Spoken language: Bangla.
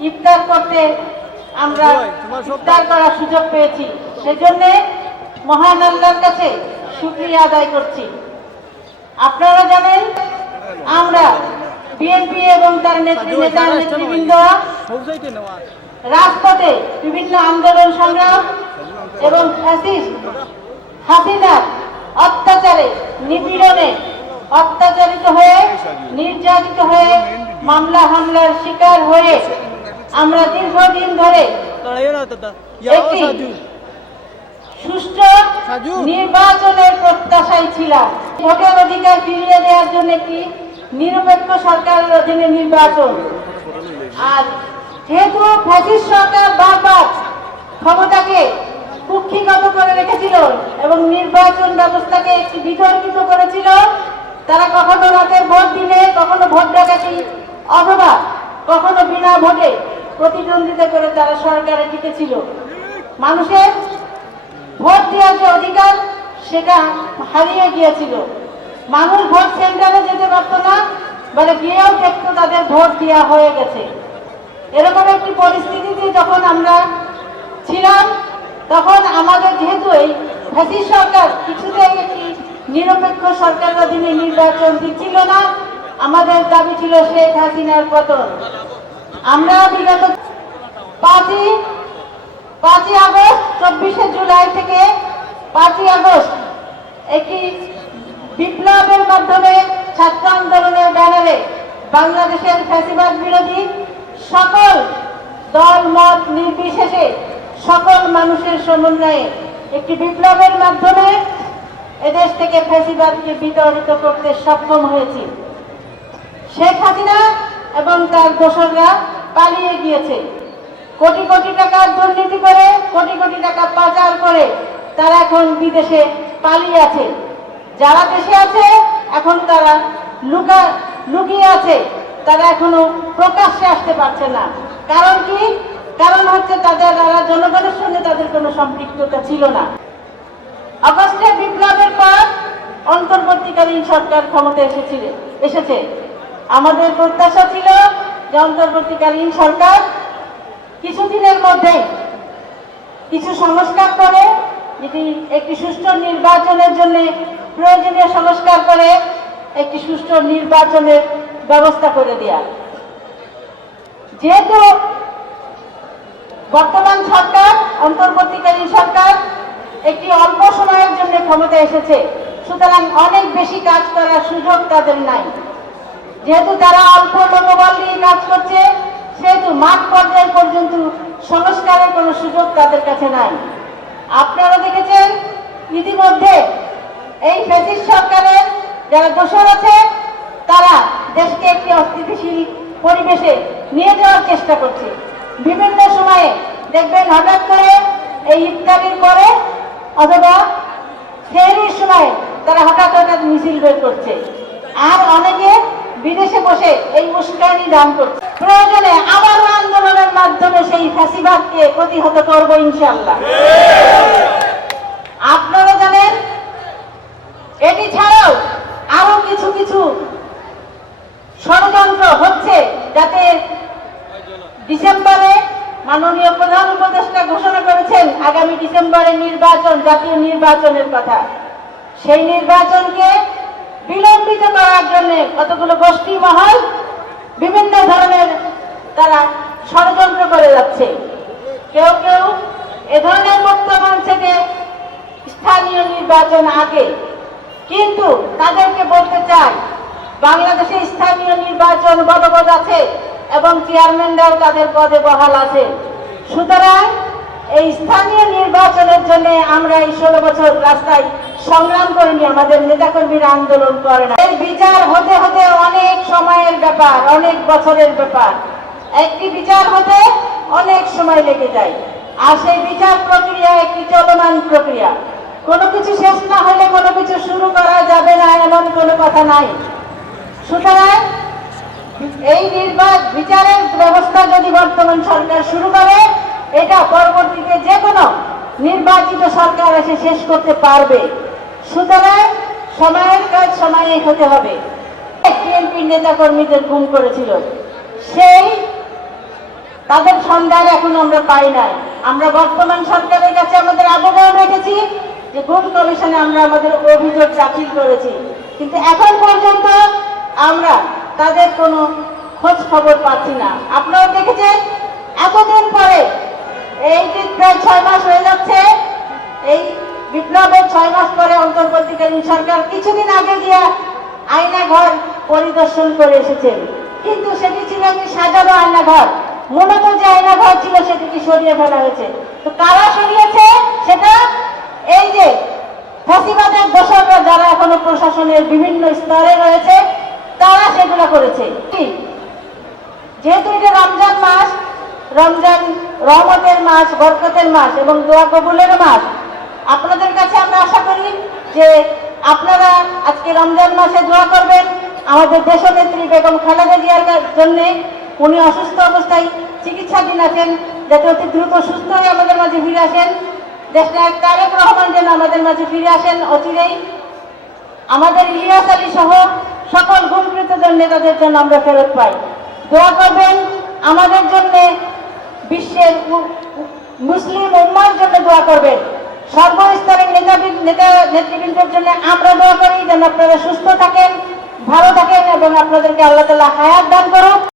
ইফতার করতে আমরা ইফতার করার সুযোগ পেয়েছি। সেজন্যে মহান আল্লাহর কাছে শুক্রিয়া আদায় করছি। আপনারা জানেন আমরা বিএনপি এবং তার নেত্রী নেতা নেতৃবৃন্দ রাজপথে বিভিন্ন আন্দোলন সংগ্রাম এবং ফ্যাসিস্ট হাসিনার অত্যাচারে নিপীড়নে অত্যাচারিত হয়ে নির্যাতিত হয়ে মামলা হামলার শিকার হয়ে আমরা দীর্ঘদিন ধরে সুষ্ঠু নির্বাচনের প্রত্যাশায় ছিলাম। ভোটের অধিকার ফিরিয়ে দেওয়ার জন্য একটি নিরপেক্ষ সরকারের অধীনে নির্বাচন। আর যেহেতু ফ্যাসিস্ট সরকার বারবার ক্ষমতাকে কুক্ষিগত করে রেখেছিল এবং নির্বাচন ব্যবস্থাকে একটি বিতর্কিত করেছিল তারা কখনো রাতের ভোট দিলে কখনো ভোট ডাকাতি অথবা কখনো বিনা ভোটে প্রতিদ্বন্দ্বিতা করে তারা সরকারে টিকেছিল মানুষের ভোট দেওয়ার যে অধিকার, সেটা হারিয়ে গিয়েছিল। মানুষ ভোট সেন্টারে যেতে পারতো না, বলে গিয়েও দেখতো তাদের ভোট দেওয়া হয়ে গেছে। এরকম একটি পরিস্থিতিতে যখন আমরা ছিলাম, তখন আমাদের যেহেতু এই ফ্যাসিস্ট সরকার কিছুতেই একটি নিরপেক্ষ সরকারের অধীনে নির্বাচন দিচ্ছিল না, আমাদের দাবি ছিল শেখ হাসিনার পতন। আমরা বিগত পাঁচই পাঁচই আগস্ট, চব্বিশে জুলাই থেকে পাঁচই আগস্ট একটি বিপ্লবের মাধ্যমে ছাত্র আন্দোলনের ব্যানারে বাংলাদেশের ফ্যাসিবাদ বিরোধী সকল দল, মত নির্বিশেষে সকল মানুষের সমন্বয়ে একটি বিপ্লবের মাধ্যমে এদেশ থেকে ফ্যাসিবাদকে বিতাড়িত করতে সক্ষম হয়েছি। শেখ হাসিনা এবং তার দোসররা পালিয়ে গিয়েছে। কোটি কোটি টাকার দুর্নীতি করে, কোটি কোটি টাকা পাচার করে তারা এখন বিদেশে পালিয়ে আছে। যারা দেশে আছে, এখন তারা লুকা, লুকিয়ে আছে। তারা এখনও প্রকাশ্যে আসতে পারছে না। কারণ কি? কারণ হচ্ছে তাদের, তারা জনগণের সঙ্গে তাদের কোনো সম্পৃক্ততা ছিল না। আগস্টের বিপ্লবের পর অন্তর্বর্তীকালীন সরকার ক্ষমতা এসেছিল, এসেছে। আমাদের প্রত্যাশা ছিল যে অন্তর্বর্তীকালীন সরকার কিছুদিনের মধ্যেই কিছু সংস্কার করে যেটি একটি সুষ্ঠু নির্বাচনের জন্য প্রয়োজনীয় সংস্কার করে, একটি সুষ্ঠু নির্বাচনের ব্যবস্থা করে দেয়া। যেহেতু বর্তমান সরকার, অন্তর্বর্তীকালীন সরকার একটি অল্প সময়ের জন্য ক্ষমতা এসেছে, সুতরাং অনেক বেশি কাজ করার সুযোগ তাদের নাই। যেহেতু তারা অল্প লোকবল নিয়ে কাজ করছে, সেহেতু মাঠ পর্যায় পর্যন্ত সংস্কারের কোনো সুযোগ তাদের কাছে নাই। আপনারা দেখেছেন ইতিমধ্যে এই ফ্যাসিস্ট সরকারের যারা দোষর আছে, তারা দেশকে একটি অস্থিতিশীল পরিবেশে নিয়ে যাওয়ার চেষ্টা করছে। বিভিন্ন সময়ে দেখবেন হঠাৎ করে এই ইফতারির পরে অথবা ফেরির সময় তারা হঠাৎ হঠাৎ মিছিল বের করছে। আর অনেকে দান করছে। প্রয়োজনে আবারও আন্দোলনের মাধ্যমে সেই ফ্যাসিবাদকে প্রতিহত করব ইনশাল্লাহ আপনারা জানেন, এটি ছাড়াও আরও কিছু কিছু ষড়যন্ত্র হচ্ছে যাতে ডিসেম্বরে মাননীয় প্রধান উপদেষ্টা ঘোষণা করেছেন, আগামী ডিসেম্বরে নির্বাচন, জাতীয় নির্বাচনের কথা। সেই নির্বাচনকে বিলম্বিত করার জন্য কতগুলো গোষ্ঠী মহল বিভিন্ন ধরনের তারা ষড়যন্ত্র করে যাচ্ছে। কেউ কেউ এ ধরনের বক্তব্য থেকে স্থানীয় নির্বাচন আগে। কিন্তু তাদেরকে বলতে চাই, বাংলাদেশে স্থানীয় নির্বাচন বদবদ আছে এবং চেয়ারম্যানরাও তাদের পদে বহাল আছে। সুতরাং এই স্থানীয় নির্বাচনের জন্য আমরা এই ষোলো বছর রাস্তায় সংগ্রাম করিনি, আমাদের নেতাকর্মীরা আন্দোলন করে না। এর বিচার হতে হতে অনেক সময়ের ব্যাপার, অনেক বছরের ব্যাপার। একটি বিচার হতে অনেক সময় লেগে যায়, আর সেই বিচার প্রক্রিয়া একটি চলমান প্রক্রিয়া। কোনো কিছু শেষ না হলে কোনো কিছু শুরু করা যাবে না, এমন কোনো কথা নাই। সুতরাং এই নির্বাচ বিচারের ব্যবস্থা যদি বর্তমান সরকার শুরু করে এটা পরবর্তীতে যে কোনো নির্বাচিত সরকার এসে শেষ করতে পারবে। সুতরাং সময়ের কাজ সময়ে হতে হবে। নেতা কর্মীদের গুম করেছিল। সেই তাদের সন্ধান এখন আমরা পাই নাই। আমরা বর্তমান সরকারের কাছে আমাদের আবেদন রেখেছি যে গুম কমিশনে আমরা আমাদের অভিযোগ দাখিল করেছি। কিন্তু এখন পর্যন্ত আমরা তাদের কোনো খোঁজ খবর পাচ্ছি না। আপনারা দেখেছেন, এতদিন পরে এই যে প্রায় ছয় মাস হয়ে যাচ্ছে। এই বিপ্লবের ছয় মাস পরে অন্তর্বর্তীকালীন সরকার কিছুদিন আগে গিয়া আয়না ঘর পরিদর্শন করে এসেছেন কিন্তু সেটি ছিল একটি সাজানো আয়না ঘর মূলত যে আয়না ঘর ছিল সেটিকে সরিয়ে ফেলা হয়েছে। তো কারা সরিয়েছে সেটা এই যে ফাঁসিবাদের দোষররা যারা এখনও প্রশাসনের বিভিন্ন স্তরে রয়েছে, তারা সেগুলো করেছে? যেহেতু এটা রমজান মাস, রমজান রহমতের মাস, বরকতের মাস এবং দোয়া কবুলের মাস। আপনাদের কাছে আমরা আশা করি যে আপনারা আজকে রমজান মাসে দোয়া করবেন। আমাদের দেশনেত্রী বেগম খালেদা জিয়ার জন্য উনি অসুস্থ অবস্থায় চিকিৎসাধীন আছেন। যাতে অতি দ্রুত সুস্থ হয়ে আমাদের মাঝে ফিরে আসেন। দেশনায়ক তারেক রহমান যেন আমাদের মাঝে ফিরে আসেন অচিরেই। আমাদের ইলিয়াস আলী সহ সকল গুণকৃতদের নেতাদের জন্য আমরা ফেরত পাই। দোয়া করবেন আমাদের জন্য বিশ্বের মুসলিম উম্মার জন্য দোয়া করবেন। সর্বস্তরের নেতা নেতা, নেতৃবৃন্দের জন্য আমরা দোয়া করি, যেন আপনারা সুস্থ থাকেন, ভালো থাকেন, এবং আপনাদেরকে আল্লাহ তালা হায়াত দান করুক।